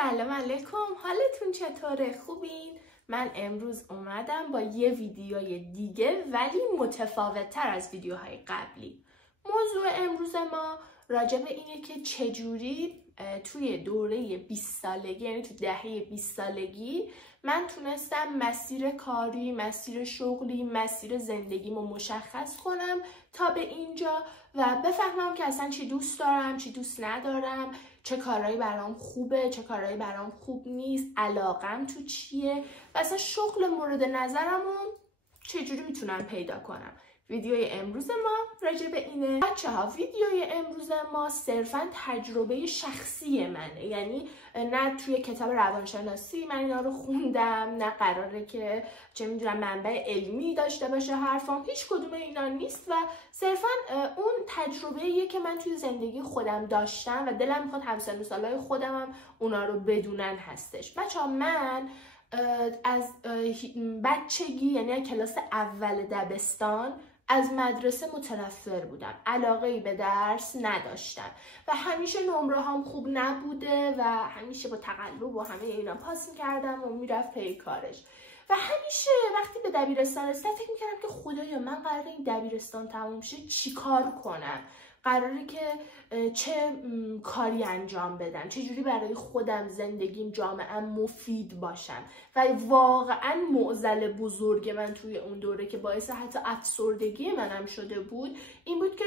سلام علیکم، حالتون چطوره؟ خوبین؟ من امروز اومدم با یه ویدیوی دیگه ولی متفاوت‌تر از ویدیوهای قبلی. موضوع امروز ما راجع به اینه که چجوری توی دوره 20 سالگی، یعنی تو دهه 20 سالگی من تونستم مسیر کاری، مسیر شغلی، مسیر زندگیمو مشخص کنم تا به اینجا و بفهمم که اصلا چی دوست دارم، چی دوست ندارم، چه کارهایی برام خوبه، چه کارهایی برام خوب نیست، علاقم تو چیه و اصلا شغل مورد نظرمو چجوری میتونم پیدا کنم. ویدیوی امروز ما راجع به اینه. بچه‌ها ویدیوی امروز ما صرفاً تجربه شخصی منه، یعنی نه توی کتاب روانشناسی من اینا رو خوندم، نه قراره که چه میدونم منبع علمی داشته باشه حرفام، هیچ کدوم اینا نیست و صرفاً اون تجربه‌ایه که من توی زندگی خودم داشتم و دلم میخواد همسن و سالای خودم هم اونا رو بدونن هستش. بچه‌ها من از بچگی، یعنی کلاس اول دبستان، از مدرسه متنفر بودم، علاقه‌ای به درس نداشتم و همیشه نمره هام خوب نبوده و همیشه با تقلب و همه اینا پاس می‌کردم و میرفت پی کارش و همیشه وقتی به دبیرستان رسیدم فکر می‌کردم که خدایا من قراره این دبیرستان تموم شه چیکار کنم، قراره که چه کاری انجام بدم، چجوری برای خودم، زندگیم، جامعه‌ام مفید باشم. و واقعا معضل بزرگ من توی اون دوره که باعث حتی افسردگی منم شده بود این بود که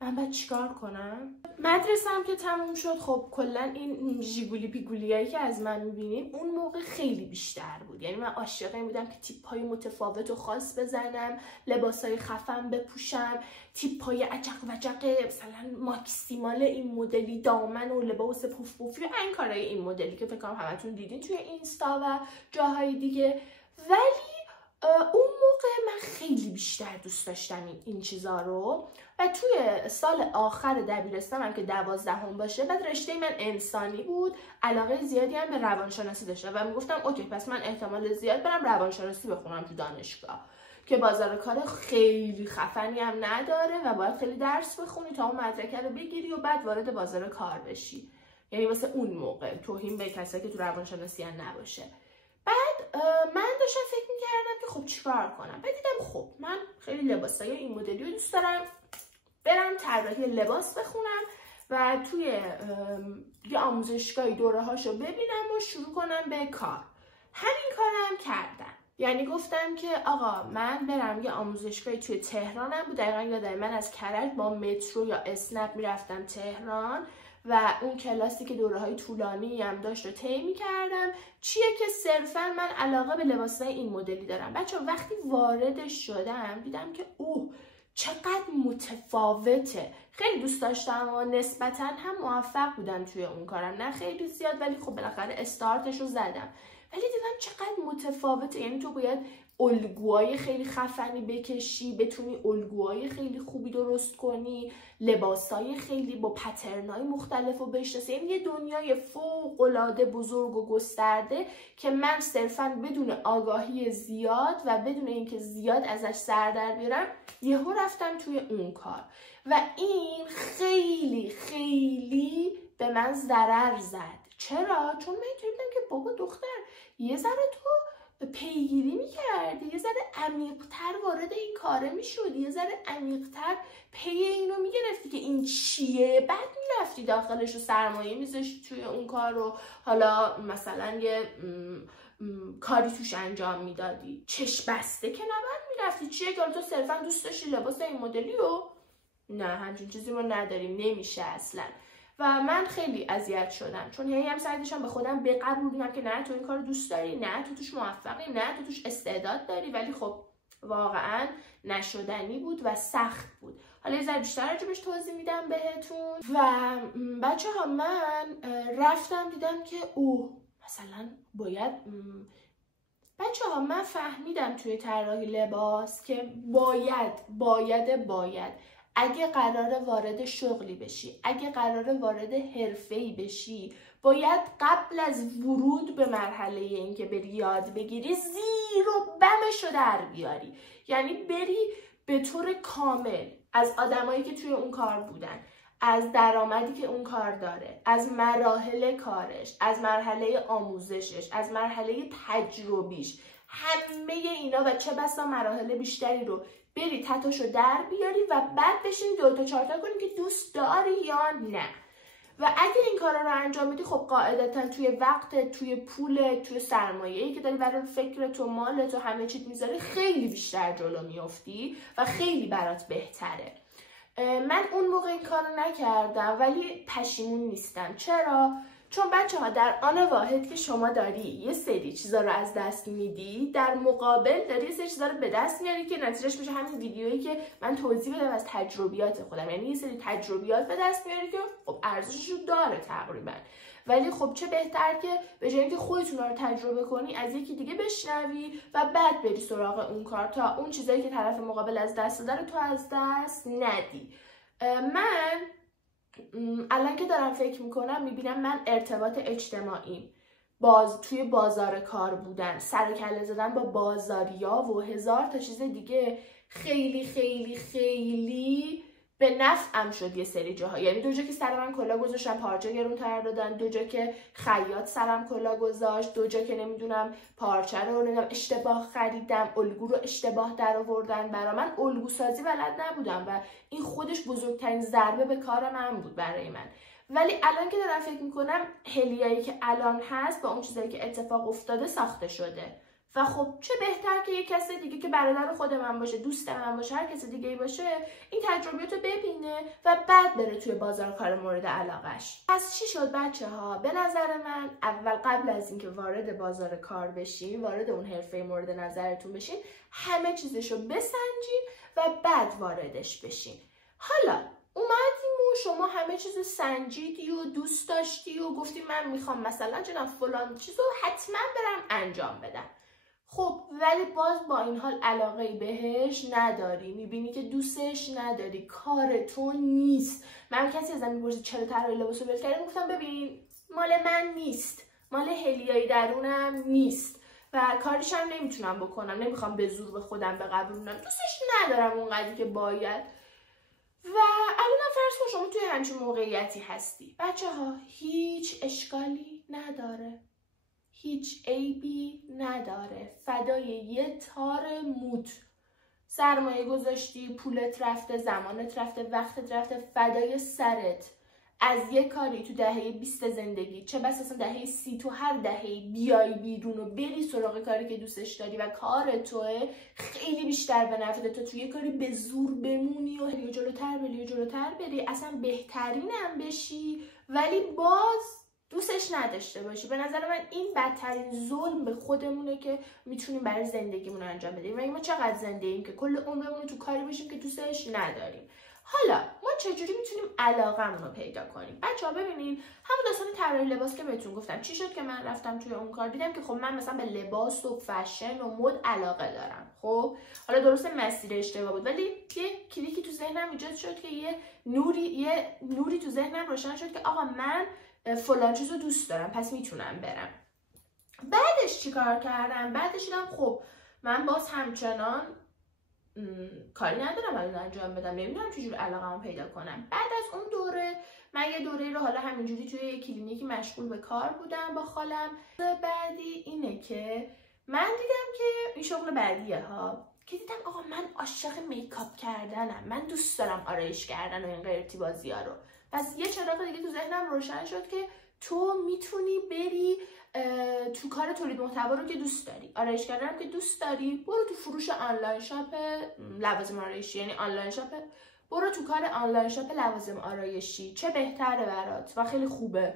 من باید چیکار کنم. مدرسه هم که تموم شد، خب کلا این ژیگولی پیگولیایی که از من میبینین اون موقع خیلی بیشتر بود، یعنی من عاشق این بودم که تیپ‌های متفاوت و خاص بزنم، لباسای خفن بپوشم، تیپ‌های عجق وجق مثلا ماکسیمال این مدلی، دامن و لباس پوف پوفی و این کارهای این مدلی که فکر کنم همتون دیدین توی اینستا و جاهای دیگه. ولی اون موقع من خیلی بیشتر دوست داشتم این چیزا رو و توی سال آخر دبیرستانم که 12ام باشه، بعد رشته من انسانی بود، علاقه زیادی هم به روانشناسی داشتم و میگفتم اوکی پس من احتمال زیاد برم روانشناسی بخونم تو دانشگاه که بازار کار خیلی خفنی هم نداره و باید خیلی درس بخونی تا اون مدرک رو بگیری و بعد وارد بازار کار بشی، یعنی واسه اون موقع، توهین به کسایی که تو روانشناسی هم نباشه. بعد من داشتم فکر میکردم که خب چیکار کنم. بعد دیدم خب من خیلی لباسای این مدلی رو دوست دارم، برم طراحی لباس بخونم و توی یه آموزشگاهی دوره‌هاشو ببینم و شروع کنم به کار. همین کارم کردم، یعنی گفتم که آقا من برم یه آموزشگاهی توی تهرانم بود، دقیقا یادم من از کرج با مترو یا اسنپ میرفتم تهران و اون کلاسی که دوره‌های طولانی هم داشت رو طی می‌کردم. چیه که صرفاً من علاقه به لباسای این مدلی دارم. بچه‌ها وقتی واردش شدم دیدم که اوه چقدر متفاوته. خیلی دوست داشتم و نسبتاً هم موفق بودم توی اون کارم، نه خیلی زیاد ولی خب بالاخره استارتش رو زدم. ولی دیدم چقدر متفاوته، یعنی تو باید الگوهای خیلی خفنی بکشی، بتونی الگوهای خیلی خوبی درست کنی، لباسای خیلی با پترنای مختلف رو بشناسی، یعنی یه دنیای فوق‌العاده بزرگ و گسترده که من صرفاً بدون آگاهی زیاد و بدون اینکه زیاد ازش سر در بیارم یهو رفتم توی اون کار و این خیلی خیلی به من ضرر زد. چرا؟ چون من اینطوری بودم که بابا دختر یه ذره تو پیگیری میکردی، یه ذره عمیق‌تر وارد این کاره میشدی، یه ذره عمیق‌تر پی اینو میگرفتی که این چیه، بعد میرفتی داخلش و سرمایه میذاشتی توی اون کار رو، حالا مثلا یه کاری توش انجام میدادی. چشم بسته که نباید میرفتی. چیه که تو صرفا دوست داشتی لباس این مدلی رو؟ نه همچین چیزی ما نداریم، نمیشه اصلا. و من خیلی اذیت شدم چون هی هم سعی داشتم به خودم بقبولونم که نه تو این کارو دوست داری، نه تو توش موفقی، نه تو توش استعداد داری، ولی خب واقعا نشدنی بود و سخت بود. حالا یه ذره بیشتر راجبش توضیح میدم بهتون. و بچه‌ها من رفتم دیدم که مثلا باید بچه‌ها من فهمیدم توی طراحی لباس که باید اگه قراره وارد شغلی بشی، اگه قراره وارد حرفه‌ای بشی، باید قبل از ورود به مرحله اینکه بری یاد بگیری زیر و بمشو در بیاری، یعنی بری به طور کامل از آدمایی که توی اون کار بودن، از درآمدی که اون کار داره، از مراحل کارش، از مرحله آموزشش، از مرحله تجربیش، همه اینا و چه بسا مراحل بیشتری رو بری تتاشو در بیاری و بعد بشین 2 تا 4 تا کنی که دوست داری یا نه. و اگه این کارا رو انجام بدی خب قاعدتا توی وقت، توی پول، توی سرمایه‌ای که داری برای فکرت و مالت و همه چیت میذاری خیلی بیشتر جلو میافتی و خیلی برات بهتره. من اون موقع این کارو نکردم ولی پشیمون نیستم. چرا؟ چون بچه‌ها در آن واحد که شما داری یه سری چیزا رو از دست میدی، در مقابل داری یه سری چیزا رو به دست میاری که نتیجهش میشه همین ویدیویی که من توضیح بدم از تجربیات خودم. یعنی یه سری تجربیات به دست میاری که خب ارزشش رو داره تقریبا، ولی خب چه بهتر که به جای اینکه خودتون رو تجربه کنی از یکی دیگه بشنوی و بعد بری سراغ اون کار تا اون چیزایی که طرف مقابل از دست داره تو از دست ندی. من الان که دارم فکر میکنم میبینم من ارتباط اجتماعیم توی بازار کار بودن، سر و کله زدن با بازاریا و 1000 تا چیز دیگه خیلی خیلی خیلی به نفعم شد یه سری جاها. یعنی 2 جا که سر من کلا گذاشتن پارچه گرون‌تر دادن، 2 جا که خیاط سرم کلا گذاشت، 2 جا که نمیدونم پارچه رو اشتباه خریدم، الگو رو اشتباه در آوردن برا من، الگو سازی بلد نبودم و این خودش بزرگترین ضربه به کار من بود برای من. ولی الان که دارم فکر میکنم هلیایی که الان هست با اون چیزایی که اتفاق افتاده ساخته شده و خب چه بهتر که یک کس دیگه که برادر خود من باشه، دوست من باشه، هر کس دیگه باشه این تجربیات رو ببینه و بعد بره توی بازار کار مورد علاقش. پس چی شد بچه‌ها؟ به نظر من اول قبل از اینکه وارد بازار کار بشین، وارد اون حرفه مورد نظرتون بشین، همه چیزشو بسنجین و بعد واردش بشین. حالا اومدیم و شما همه چیزو سنجیدی و دوست داشتی و گفتی من میخوام مثلا جناب فلان چیزو حتما برم انجام بدم. خب ولی باز با این حال علاقه‌ای بهش نداری، میبینی که دوستش نداری، کار تو نیست. من کسی ازم میپرسید چرا طراحی لباس رو ول کردی، گفتم ببین مال من نیست، مال هلیای درونم نیست و کارش هم نمیتونم بکنم، نمیخوام به زور به خودم بقبولونم، دوستش ندارم اونقدری که باید. و الانم فرض کن شما توی همچین موقعیتی هستی. بچه‌ها هیچ اشکالی نداره، هیچ عیبی نداره، فدای یه تار موت. سرمایه گذاشتی، پولت رفته، زمانت رفته، وقتت رفته، فدای سرت. از یه کاری تو دهه 20 زندگی، چه بس اصلا دهه 30، تو هر دهه‌ای بیای بیرون و بری سراغ کاری که دوستش داری و کار توه، خیلی بیشتر به نفعت تا توی کاری به زور بمونی و جلوتر بری، اصلا بهترینم بشی ولی باز دوستش نداشته باشی. به نظر من این بدترین ظلم به خودمونه که میتونیم برای زندگیمون انجام بدیم. و ما چقدر زنده ایم که کل عمرمون تو کاری باشیم که دوستش نداریم. حالا ما چجوری میتونیم علاقمون رو پیدا کنیم؟ بچه‌ها ببینین همون داستان طراحی لباس که بهتون گفتم، چی شد که من رفتم توی اون کار، دیدم که خب من مثلا به لباس و فشن و مد علاقه دارم. خب حالا درسته مسیر اشتباه بود ولی یه کلیکی تو ذهنم ایجاد شد که یه نوری تو ذهنم روشن شد که آقا من فلان چیزو دوست دارم پس میتونم برم. بعدش چیکار کردم؟ بعدش دیدم خب من باز همچنان کاری ندارم الان انجام بدم، نمیدونم چجور علاقه‌مو پیدا کنم. بعد از اون دوره من یه دوره رو حالا همینجوری توی یه کلینیکی مشغول به کار بودم با خالم. بعدی اینه که من دیدم که این شغل بعدیه ها، که دیدم آقا من عاشق میکاپ کردنم، من دوست دارم آرایش کردن و این قیرتی بازی‌ها رو. پس یه چراغ دیگه تو ذهنم روشن شد که تو میتونی بری تو کار تولید محتوا رو که دوست داری، آرایش کردن که دوست داری، برو تو فروش آنلاین شاپ لوازم آرایشی، یعنی آنلاین شاپ، برو تو کار آنلاین شاپ لوازم آرایشی، چه بهتره برات و خیلی خوبه.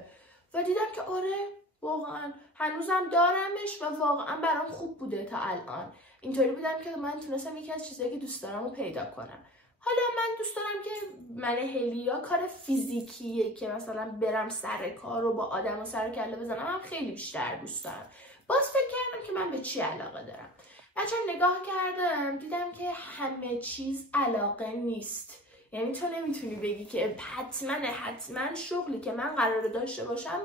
و دیدم که آره واقعا هنوزم دارمش و واقعا برام خوب بوده تا الان. اینطوری بودم که من تونستم یکی از چیزایی که دوست دارم رو پیدا کنم. حالا من دوست دارم که من هلیا کار فیزیکیه که مثلا برم سر کار رو با آدم و سر کله بزنم هم خیلی بیشتر دوست دارم. باز فکر کردم که من به چی علاقه دارم. بچه‌ها نگاه کردم دیدم که همه چیز علاقه نیست. یعنی تو نمیتونی بگی که حتما شغلی که من قراره داشته باشم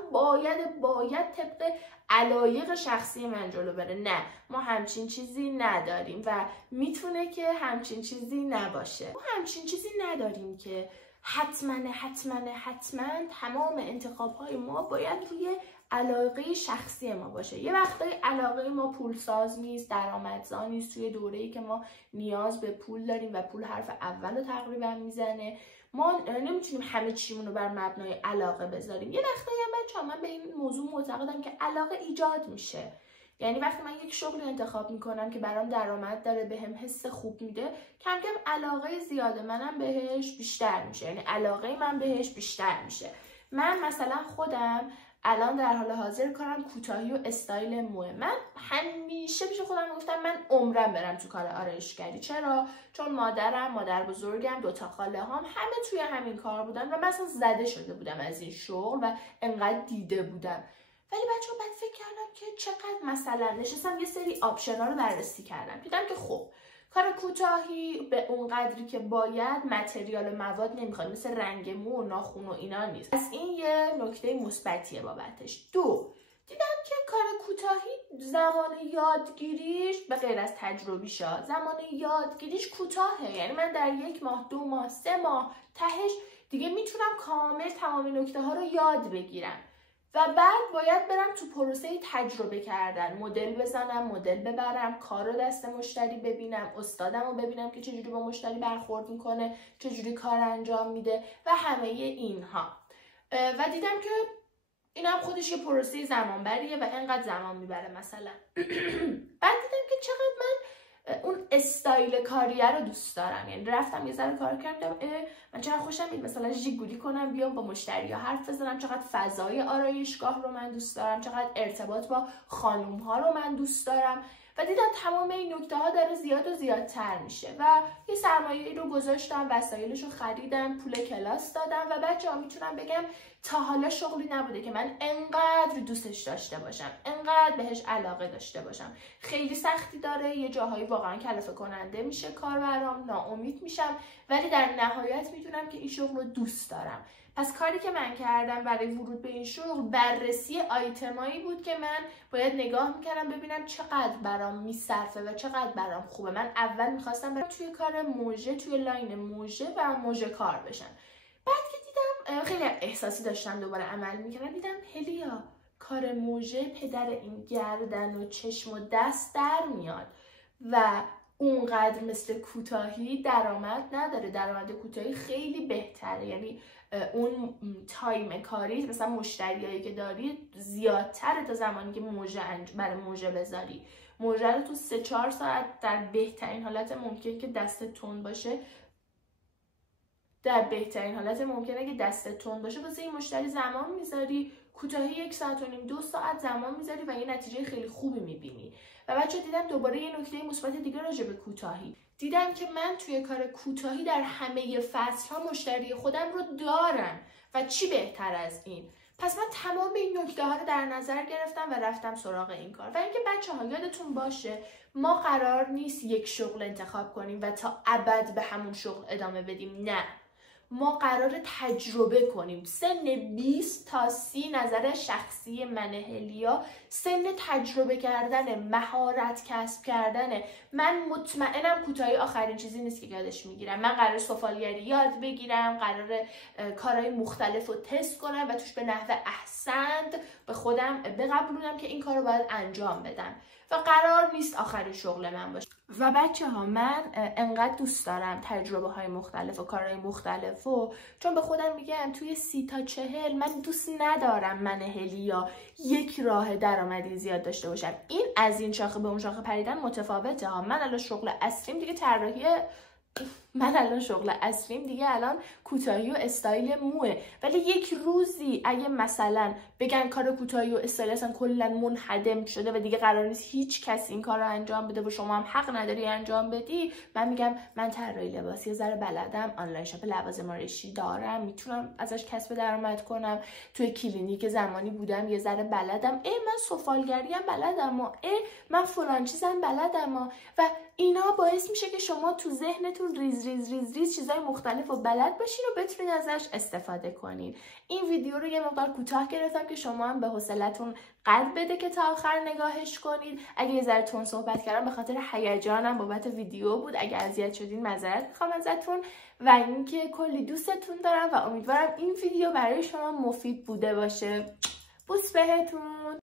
باید طبق علایق شخصی من جلو بره. نه، ما همچین چیزی نداریم و میتونه که همچین چیزی نباشه. ما همچین چیزی نداریم که حتما تمام انتخاب‌های ما باید روی علاقه شخصی ما باشه. یه وقتایی علاقه ما پولساز نیست، درآمدزا نیست، توی دوره‌ای که ما نیاز به پول داریم و پول حرف اول رو تقریبا میزنه، ما نمیتونیم همه چیمون رو بر مبنای علاقه بذاریم. یه وقتایی هم بچه‌ها من به این موضوع معتقدم که علاقه ایجاد میشه. یعنی وقتی من یک شغل انتخاب میکنم که برام درآمد داره، بهم حس خوب میده، کم کم علاقه زیاد منم بهش بیشتر میشه. یعنی علاقه من بهش بیشتر میشه. من مثلا خودم الان در حال حاضر کارم کوتاهی و استایل موه. من همیشه پیش خودم گفتم من عمرم برم تو کار آرایشگری. چرا؟ چون مادر بزرگم، 2 تا خاله هم همه توی همین کار بودن و من اصلا زده شده بودم از این شغل و انقدر دیده بودم. ولی بچه‌ها بعد فکر کردم که چقدر مثلا نشستم یه سری آپشن‌ها رو بررسی کردم، دیدم که خب کار کوتاهی به اون قدری که باید متریال و مواد نمیخواد، مثل رنگ مو و ناخن و اینا نیست. از این یه نکته مثبتیه بابتش. 2 دیدم که کار کوتاهی زمان یادگیریش به غیر از تجربیشا زمان یادگیریش کوتاهه. یعنی من در 1 ماه 2 ماه 3 ماه تهش دیگه میتونم کامل تمام نکته ها رو یاد بگیرم و بعد باید برم تو پروسه تجربه کردن، مدل بزنم، مدل ببرم، کار رو دست مشتری ببینم، استادم رو ببینم که چجوری با مشتری برخورد میکنه، چجوری کار انجام میده و همه اینها. و دیدم که این هم خودش یه پروسه زمانبریه و اینقدر زمان میبره مثلا. بعد دیدم که چقدر من اون استایل کاریه رو دوست دارم. یعنی رفتم یه ذره کار کردم، من چقدر خوشم میاد مثلا ژیگولی کنم، بیام با مشتری‌ها حرف بزنم، چقدر فضای آرایشگاه رو من دوست دارم، چقدر ارتباط با خانوم‌ها رو من دوست دارم و دیدم تمام این نکته‌ها داره زیاد و زیادتر میشه و یه سرمایه‌ای رو گذاشتم، وسایلش رو خریدم، پول کلاس دادم و بچه‌ها میتونم بگم تا حالا شغلی نبوده که من انقدر دوستش داشته باشم، انقدر بهش علاقه داشته باشم. خیلی سختی داره، یه جاهایی واقعا کلافه کننده میشه کار برام، ناامید میشم، ولی در نهایت میدونم که این شغل رو دوست دارم. پس کاری که من کردم برای ورود به این شغل بررسی آیتمایی بود که من باید نگاه میکردم ببینم چقدر برام میصرفه و چقدر برام خوبه. من اول میخواستم برم توی کار موژه، توی لاین موژه و موژه کار بشم. بعد که دیدم خیلی احساسی داشتم دوباره عمل میکردم، دیدم هلیا کار موژه پدر این گردن و چشم و دست در میاد و اونقدر مثل کوتاهی درآمد نداره. درآمد کوتاهی خیلی بهتره. یعنی اون تایم کاری مثلا مشتریایی که داری زیادتره تا زمانی که موژه برای موژه بذاری. موژه رو تو 3-4 ساعت در بهترین حالت ممکن که دست تون باشه، واسه این مشتری زمان میذاری. کوتاهی 1 ساعت و نیم 2 ساعت زمان میذاری و یه نتیجه خیلی خوبی میبینی. و بچه دیدم دوباره یه نکته مثبت دیگه راجع به کوتاهی، دیدم که من توی کار کوتاهی در همه فصل‌ها مشتری خودم رو دارم و چی بهتر از این. پس من تمام این نکته‌ها رو در نظر گرفتم و رفتم سراغ این کار. و اینکه بچه‌ها یادتون باشه ما قرار نیست یک شغل انتخاب کنیم و تا ابد به همون شغل ادامه بدیم. نه، ما قراره تجربه کنیم. سن 20 تا 30 نظر شخصی من هلیا سن تجربه کردن، مهارت کسب کردنه. من مطمئنم کوتاهی آخرین چیزی نیست که یادش میگیرم. من قراره سفالگری یاد بگیرم، قراره کارهای مختلف رو تست کنم و توش به نحو احسن به خودم بقبولونم که این کار رو باید انجام بدم و قرار نیست آخرین شغل من باشه. و بچه ها من انقدر دوست دارم تجربه های مختلف و کارهای مختلف و چون به خودم میگم توی 30 تا 40 من دوست ندارم من هلیا یک راه درآمدی زیاد داشته باشم. این از این شاخه به اون شاخه پریدن متفاوته ها. من الان شغل اصلیم دیگه الان کوتاهی و استایل موه. ولی یک روزی اگه مثلا بگن کار کوتاهی و استایل اصلا کلا منهدم شده و دیگه قرار نیست هیچ کسی این کار رو انجام بده و شما هم حق نداری انجام بدی، من میگم من طراحی لباس یه ذره بلدم، آنلاین شاپ لوازم آرایشی دارم، میتونم ازش کسب درآمد کنم، توی کلینیک زمانی بودم یه ذره بلدم، من سفالگری هم بلدم و من فلان چیزم بلدم و اینا باعث میشه که شما تو ذهنتون ریز ریز چیزای مختلف و بلد باشین و بتونین ازش استفاده کنین. این ویدیو رو یه مقدار کوتاه گرفتم که شما هم به حوصلتون قد بده که تا آخر نگاهش کنید. اگه یه ذره تون صحبت کردم به خاطر هیجانم بابت ویدیو بود. اگه اذیت شدین معذرت میخوام ازتون و اینکه کلی دوستتون دارم و امیدوارم این ویدیو برای شما مفید بوده باشه. بوس بهتون.